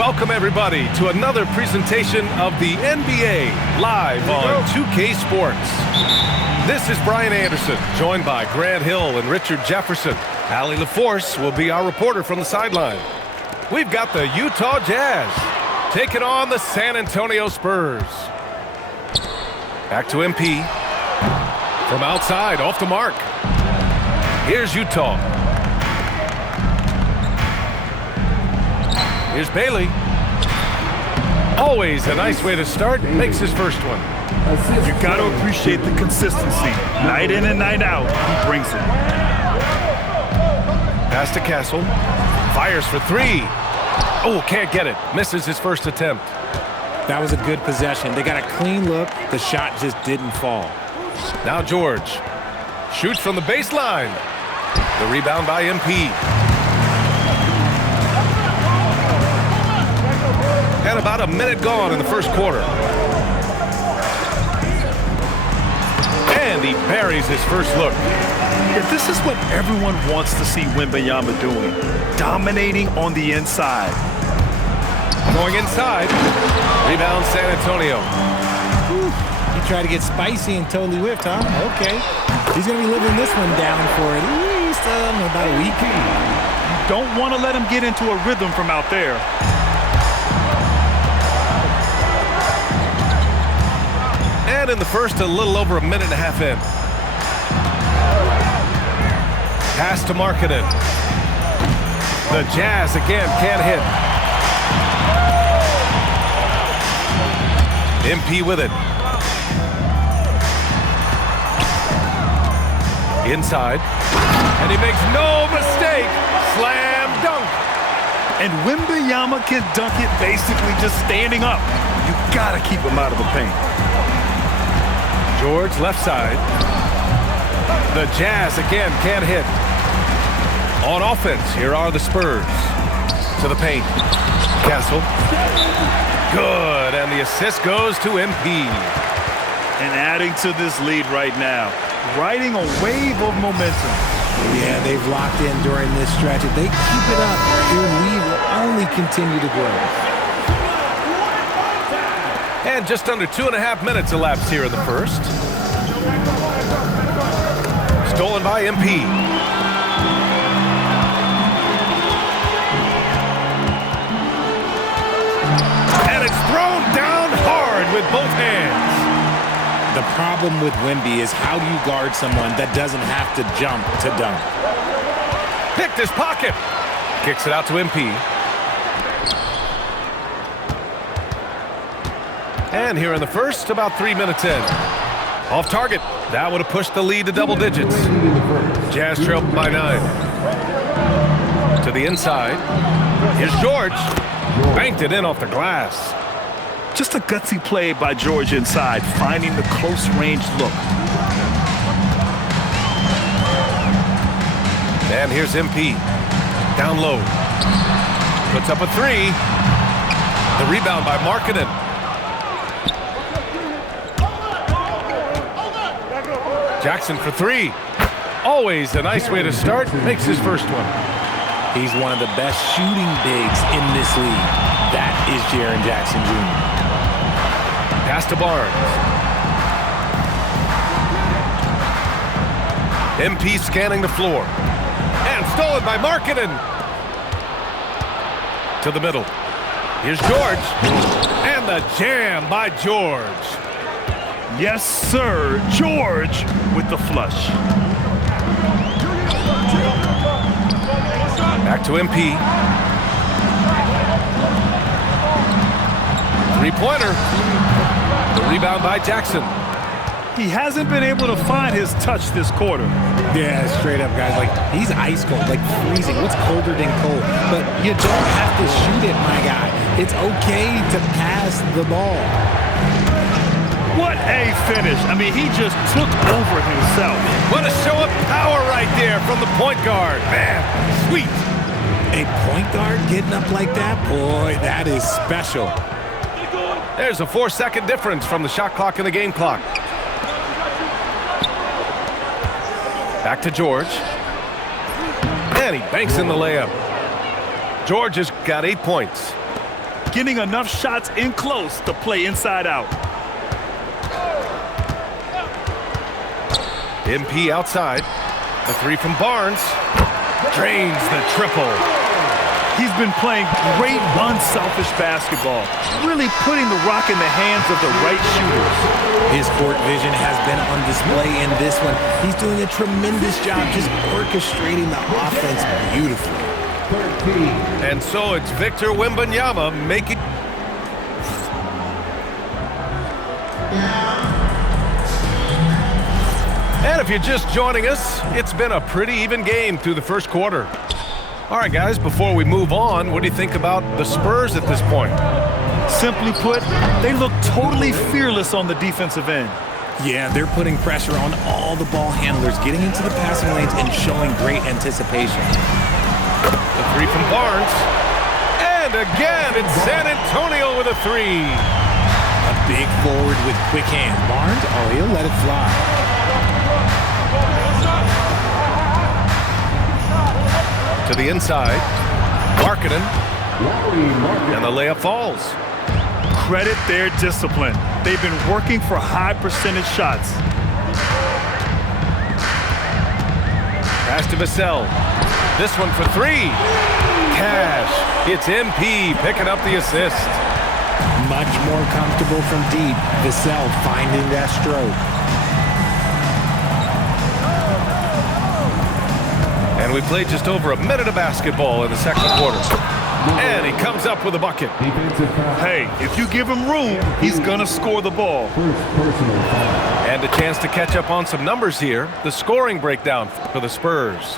Welcome, everybody, to another presentation of the NBA live on 2K Sports. This is Brian Anderson, joined by Grant Hill and Richard Jefferson. Allie LaForce will be our reporter from the sideline. We've got the Utah Jazz taking on the San Antonio Spurs. Back to MP. From outside, off the mark. Here's Utah. Here's Bailey. Always a nice way to start. Makes his first one. You got to appreciate the consistency. Night in and night out, he brings it. Pass to Castle. Fires for three. Oh, can't get it. Misses his first attempt. That was a good possession. They got a clean look. The shot just didn't fall. Now George. Shoots from the baseline. The rebound by MP. And about a minute gone in the first quarter. And he buries his first look. If this is what everyone wants to see Wembanyama doing, dominating on the inside. Going inside. Rebound San Antonio. Whew. He tried to get spicy and totally whipped, huh? Okay. He's going to be living this one down for at least about a week. You don't want to let him get into a rhythm from out there. And in the first, a little over a minute and a half in. Pass to Markkanen. The Jazz again can't hit. MP with it. Inside. And he makes no mistake. Slam dunk. And Wembanyama can dunk it basically just standing up. You got to keep him out of the paint. George left side. The Jazz again can't hit. On offense, here are the Spurs. To the paint. Castle. Good, and the assist goes to MP. And adding to this lead right now, riding a wave of momentum. Yeah, they've locked in during this stretch. If they keep it up, their lead will only continue to grow. And just under 2.5 minutes elapsed here in the first. Stolen by MP. And it's thrown down hard with both hands. The problem with Wemby is how do you guard someone that doesn't have to jump to dunk? Picked his pocket. Kicks it out to MP. And here in the first, about 3 minutes in. Off target. That would have pushed the lead to double digits. Jazz trail by 9. To the inside. Here's George. Banked it in off the glass. Just a gutsy play by George inside, finding the close-range look. And here's MP. Down low. Puts up a three. The rebound by Markkanen. Jackson for three. Always a nice way to start. Makes his first one. He's one of the best shooting bigs in this league. That is Jaren Jackson Jr. Pass to Barnes. MP scanning the floor. And stolen by Markkanen. To the middle. Here's George. And the jam by George. Yes, sir. George with the flush. Back to MP. Three-pointer. The rebound by Jackson. He hasn't been able to find his touch this quarter. Yeah, straight up, guys. Like, he's ice cold, like freezing. What's colder than cold? But you don't have to shoot it, my guy. It's okay to pass the ball. What a finish. I mean, he just took over himself. What a show of power right there from the point guard. Man, sweet. A point guard getting up like that? Boy, that is special. There's a 4-second difference from the shot clock and the game clock. Back to George. And he banks in the layup. George has got 8 points. getting enough shots in close to play inside out. MP outside. The three from Barnes. Drains the triple. He's been playing great unselfish basketball, really putting the rock in the hands of the right shooters. His court vision has been on display in this one. He's doing a tremendous job just orchestrating the offense beautifully. And so it's Victor Wembanyama making... And if you're just joining us, it's been a pretty even game through the first quarter. All right, guys, before we move on, what do you think about the Spurs at this point? Simply put, they look totally fearless on the defensive end. Yeah, they're putting pressure on all the ball handlers, getting into the passing lanes and showing great anticipation. The three from Barnes. And again, it's San Antonio with a three. A big forward with quick hands. Barnes, oh, he'll let it fly. To the inside. Markkanen. And the layup falls. Credit their discipline. They've been working for high percentage shots. Pass to Vassell. This one for three. Cash. It's MP picking up the assist. Much more comfortable from deep. Vassell finding that stroke. And we played just over a minute of basketball in the second quarter. And he comes up with a bucket. Hey, if you give him room, he's gonna score the ball. And a chance to catch up on some numbers here. The scoring breakdown for the Spurs.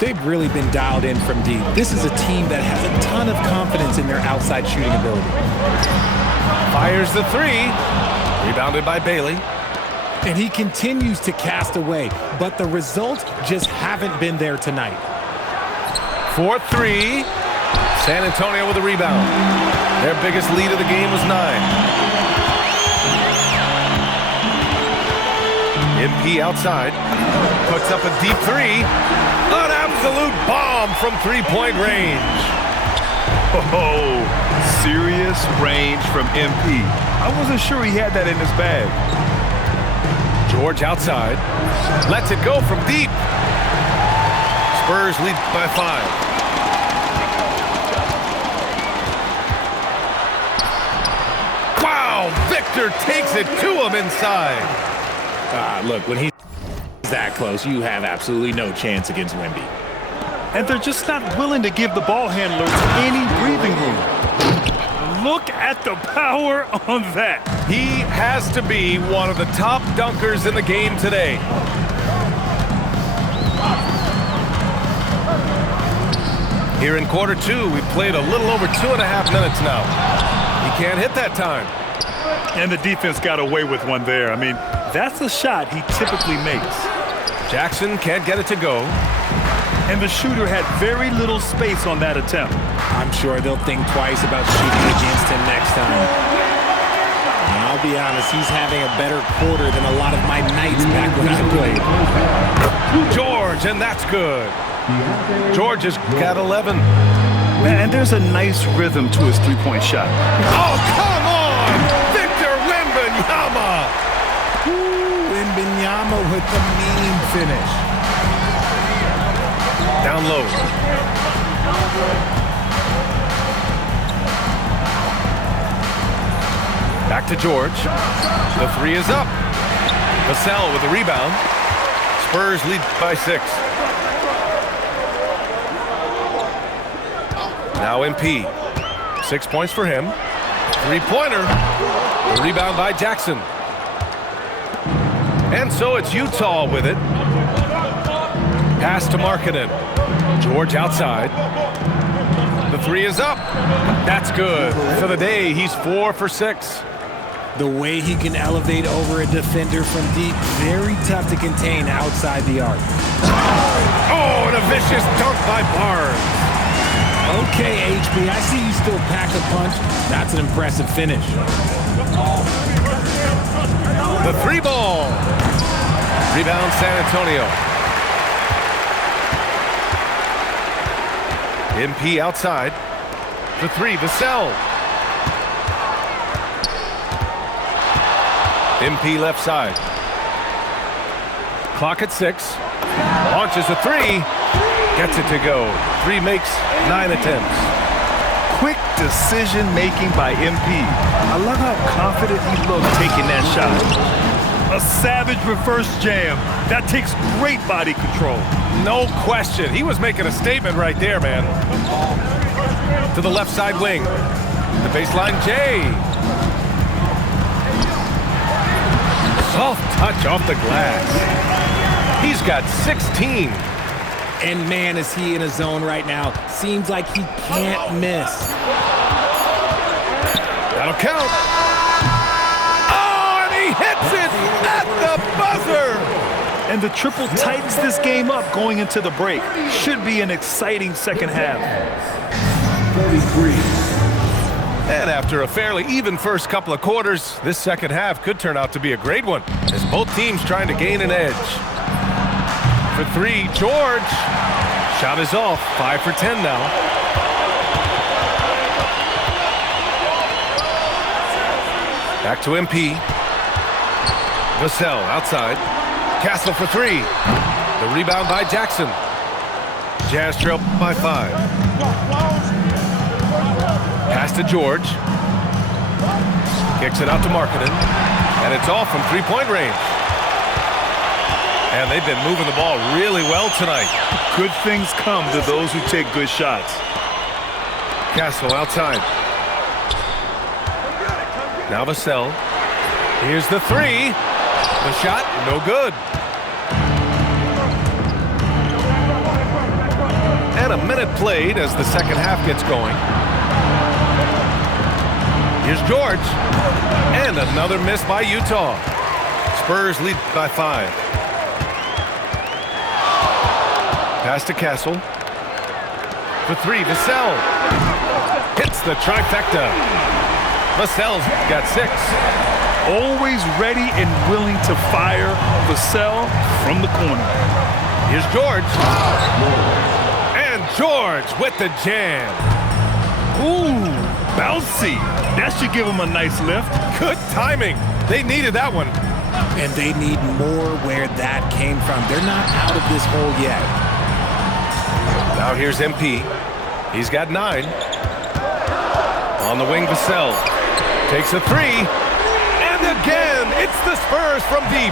They've really been dialed in from deep. This is a team that has a ton of confidence in their outside shooting ability. Fires the three. Rebounded by Bailey. And he continues to cast away, but the results just haven't been there tonight. 4-3. San Antonio with a rebound. Their biggest lead of the game was 9. MP outside. Puts up a deep three. An absolute bomb from three-point range. Oh, serious range from MP. I wasn't sure he had that in his bag. George outside. Lets it go from deep. Spurs lead by 5. Wow, Victor takes it to him inside. Look, when he's that close, you have absolutely no chance against Wemby. And they're just not willing to give the ball handlers any breathing room. Look at the power on that. He has to be one of the top dunkers in the game today. Here in quarter 2, we've played a little over 2.5 minutes now. He can't hit that time. And the defense got away with one there. I mean, that's a shot he typically makes. Jackson can't get it to go. And the shooter had very little space on that attempt. I'm sure they'll think twice about shooting against him next time. And I'll be honest, he's having a better quarter than a lot of my nights back when I played. George, and that's good. George has got 11. Man, and there's a nice rhythm to his three-point shot. Oh, come on! Victor Wembanyama! Wembanyama with the mean finish. Down low. Back to George. The three is up. Vassell with the rebound. Spurs lead by 6. Now MP. 6 points for him. Three-pointer. The rebound by Jackson. And so it's Utah with it. Pass to Markkanen. George outside. The three is up. That's good. For the day, he's 4 for 6. The way he can elevate over a defender from deep, very tough to contain outside the arc. Oh, and a vicious dunk by Barnes. Okay, HB, I see you still pack a punch. That's an impressive finish. The three ball. Rebound San Antonio. MP outside. The three, Vassell. MP left side. Clock at 6. Launches a 3. Gets it to go. 3 makes 9 attempts. Quick decision-making by MP. I love how confident he looked taking that shot. A savage reverse jam. That takes great body control. No question. He was making a statement right there, man. To the left side wing. The baseline, Jay. Soft touch off the glass. He's got 16. And man, is he in a zone right now. Seems like he can't miss. That'll count. Oh, and he hits it at the buzzer. And the triple tightens this game up going into the break. Should be an exciting second half. 33. And after a fairly even first couple of quarters, this second half could turn out to be a great one, as both teams trying to gain an edge. For 3, George. Shot is off. 5 for 10 now. Back to MP. Vassell outside. Castle for 3. The rebound by Jackson. Jazz trail by 5. Pass to George. Kicks it out to Markkanen. And it's off from three-point range. And they've been moving the ball really well tonight. Good things come to those who take good shots. Castle outside. Now Vassell. Here's the 3. The shot, no good. And a minute played as the second half gets going. Here's George. And another miss by Utah. Spurs lead by 5. Pass to Castle. For 3, Vassell. Hits the trifecta. Vassell's got 6. Always ready and willing to fire Vassell from the corner. Here's George. And George with the jam. Ooh, bouncy. That should give him a nice lift. Good timing. They needed that one. And they need more where that came from. They're not out of this hole yet. Now here's MP. He's got 9. On the wing, Vassell. Takes a 3. And again, it's the Spurs from deep.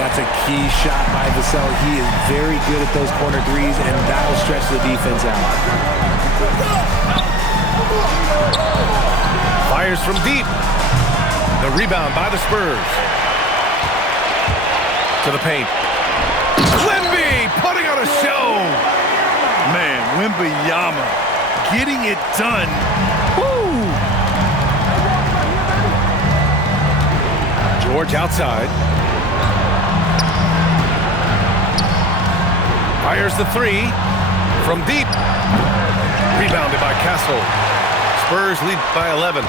That's a key shot by Vassell. He is very good at those corner threes, and that'll stretch the defense out. Fires from deep. The rebound by the Spurs. To the paint. Wemby putting on a show. Man, Wembanyama getting it done. Woo! George outside. Fires the 3 from deep. Rebounded by Castle. Spurs lead by 11.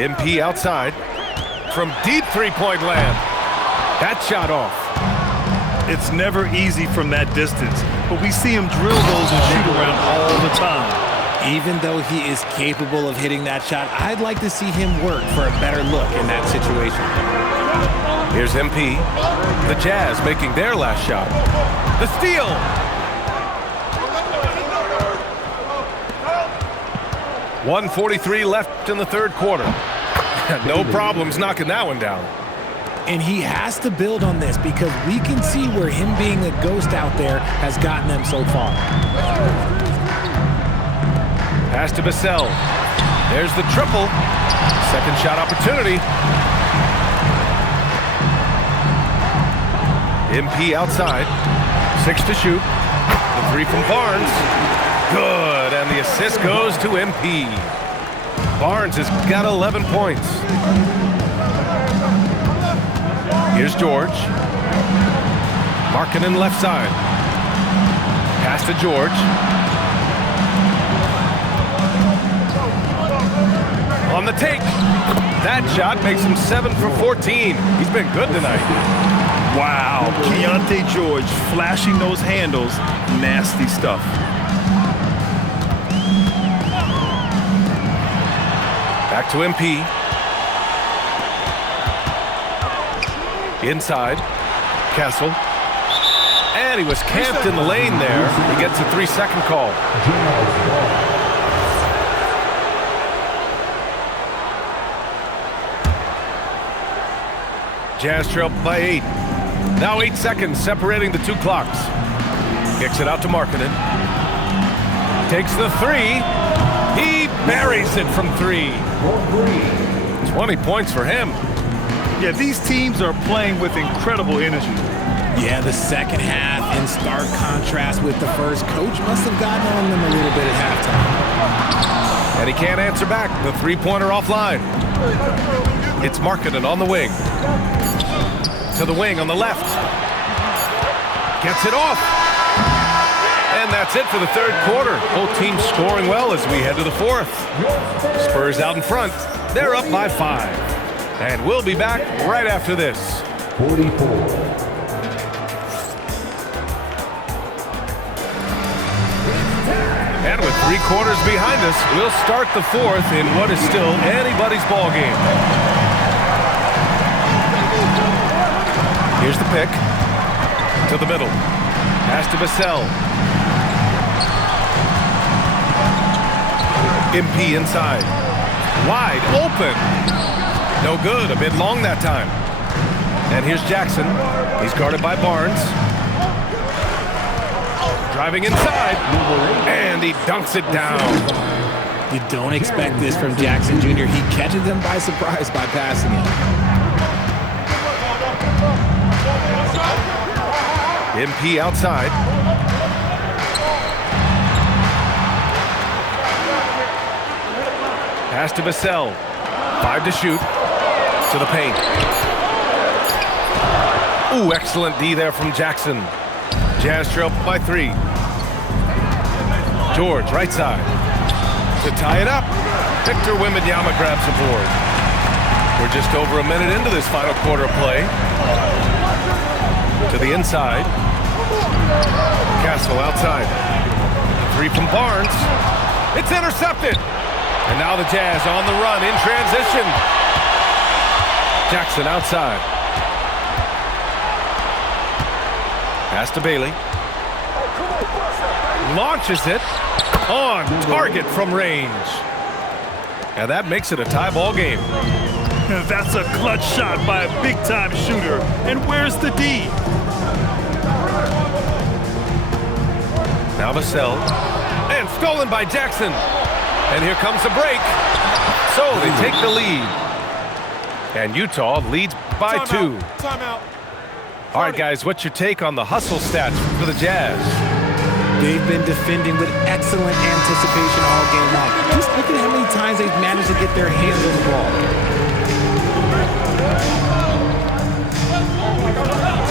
MP outside. From deep three-point land. That shot off. It's never easy from that distance, but we see him drill those and shoot around all the time. Even though he is capable of hitting that shot, I'd like to see him work for a better look in that situation. Here's MP. The Jazz making their last shot. The steal. .143 left in the third quarter. No problems knocking that one down. And he has to build on this because we can see where him being a ghost out there has gotten them so far. Pass to Vassell. There's the triple. Second shot opportunity. MP outside. 6 to shoot. The 3 from Barnes. Good, and the assist goes to MP. Barnes has got 11 points. Here's George. Markkanen left side. Pass to George. On the take. That shot makes him 7 for 14. He's been good tonight. Wow, Keyonte George flashing those handles. Nasty stuff. Back to MP. Inside. Castle. And he was camped in the lane there. He gets a 3-second call. Jazz trail by 8. Now 8 seconds separating the two clocks. Kicks it out to Markkanen. Takes the 3. He buries it from 3. 20 points for him. Yeah, these teams are playing with incredible energy. Yeah, the second half in stark contrast with the first. Coach must have gotten on them a little bit at halftime. And he can't answer back. The three-pointer offline. It's Markkanen on the wing. To the wing on the left. Gets it off. And that's it for the third quarter. Both teams scoring well as we head to the fourth. Spurs out in front. They're up by 5. And we'll be back right after this. 44. And with 3 quarters behind us, we'll start the fourth in what is still anybody's ball game. Here's the pick. To the middle. Pass to Vassell. MP inside. Wide open. No good. A bit long that time. And here's Jackson. He's guarded by Barnes. Driving inside. And he dunks it down. You don't expect this from Jackson Jr. He catches them by surprise by passing it. MP outside. Pass to Vassell. 5 to shoot. To the paint. Ooh, excellent D there from Jackson. Jazz trail by 3. George, right side. To tie it up. Victor Wembanyama grabs the board. We're just over a minute into this final quarter of play. To the inside. Castle outside. 3 from Barnes. It's intercepted. And now the Jazz on the run in transition. Jackson outside. Pass to Bailey. Launches it. On target from range. And that makes it a tie ball game. That's a clutch shot by a big-time shooter. And where's the D? Now Vassell. And stolen by Jackson. And here comes the break. So they take the lead. And Utah leads by 2. Timeout. All right, guys, what's your take on the hustle stats for the Jazz? They've been defending with excellent anticipation all game long. Just look at how many times they've managed to get their hands on the ball.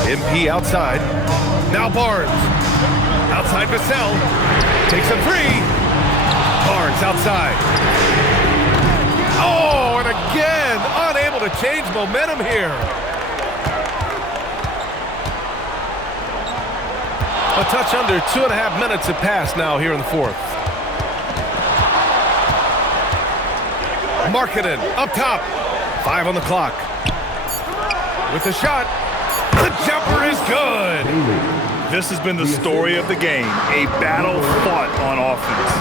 MP outside. Now Barnes. Outside Vassell. Takes a 3. Barnes outside. Oh, and again, unable to change momentum here. A touch under 2.5 minutes have passed now here in the fourth. Markkanen up top. 5 on the clock. With the shot. The jumper is good. This has been the story of the game. A battle fought on offense.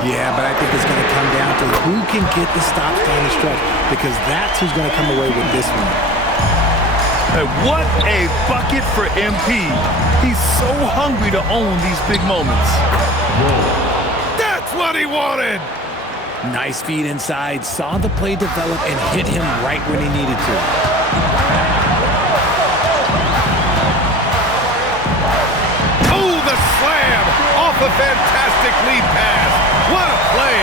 Yeah, but I think it's going to come down to who can get the stops down the stretch, because that's who's going to come away with this one. Hey, what a bucket for MP. He's so hungry to own these big moments. That's what he wanted. Nice feed inside, saw the play develop and hit him right when he needed to. Oh, the slam off a fantastic lead pass. What a play.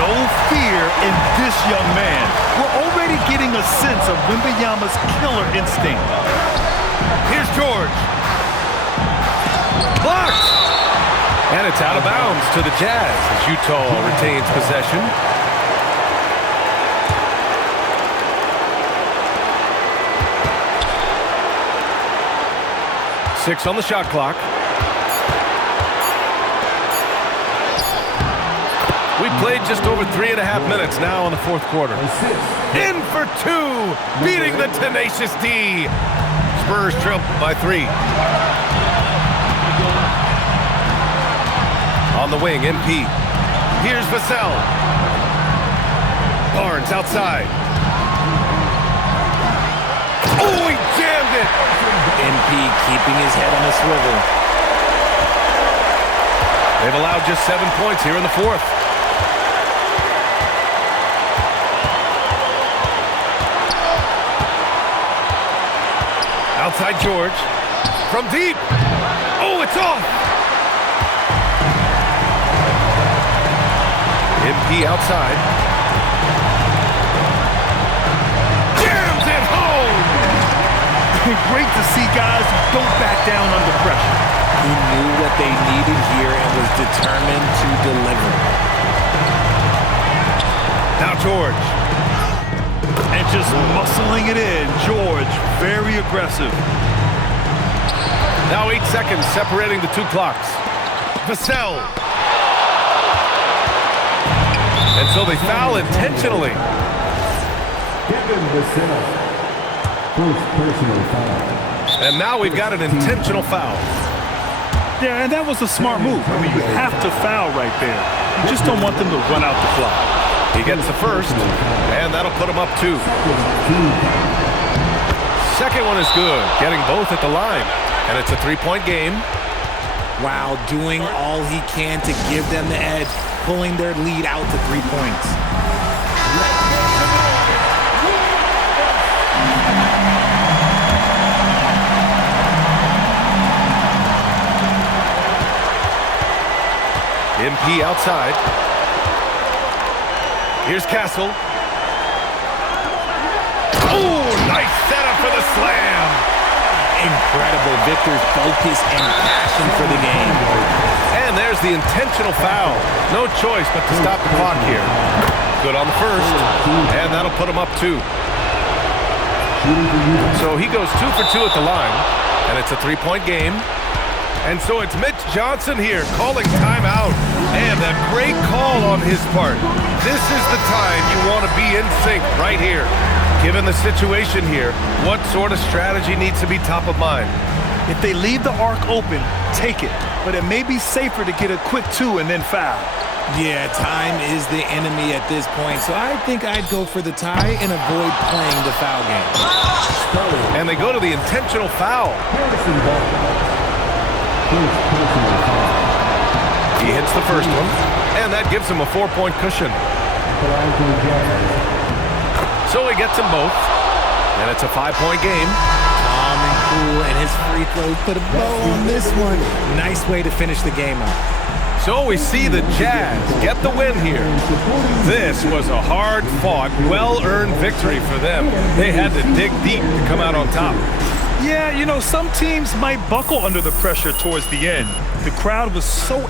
No fear in this young man. We're already getting a sense of Wembanyama's killer instinct. Here's George. Blocked. And it's out of bounds to the Jazz as Utah retains possession. Six on the shot clock. We play played just over 3.5 minutes now in the fourth quarter. In for two, beating the tenacious D. Spurs trail by 3. On the wing, MP. Here's Vassell. Barnes outside. Oh, he jammed it! MP keeping his head on a swivel. They've allowed just 7 points here in the fourth. Outside George. From deep. Oh, it's off! MP outside. Jams it home! Great to see guys who don't back down under pressure. He knew what they needed here and was determined to deliver. Now George. And just muscling it in. George, very aggressive. Now 8 seconds separating the two clocks. Vassell. And so they foul intentionally. Kevin Vassell. First personal foul. And now we've got an intentional foul. Yeah, and that was a smart move. I mean, you have to foul right there. You just don't want them to run out the clock. He gets the first, and that'll put him up 2. Second one is good, getting both at the line. And it's a 3-point game. Wow, doing all he can to give them the edge, pulling their lead out to 3 points. MP outside. Here's Castle. Oh, nice setup for the slam. Incredible. Victor's focus and passion for the game. And there's the intentional foul. No choice but to stop the clock here. Good on the first, and that'll put him up 2. So he goes 2 for 2 at the line, and it's a 3-point game. And so it's Mitch Johnson here calling timeout. And a great call on his part. This is the time you want to be in sync right here. Given the situation here, what sort of strategy needs to be top of mind? If they leave the arc open, take it. But it may be safer to get a quick 2 and then foul. Yeah, time is the enemy at this point. So I think I'd go for the tie and avoid playing the foul game. And they go to the intentional foul. He hits the first one, and that gives him a 4-point cushion. So he gets them both, and it's a 5-point game. Calm and cool, and his free throws put a bow on this one. Nice way to finish the game out. So we see the Jazz get the win here. This was a hard-fought, well-earned victory for them. They had to dig deep to come out on top. Yeah, you know, some teams might buckle under the pressure towards the end. The crowd was so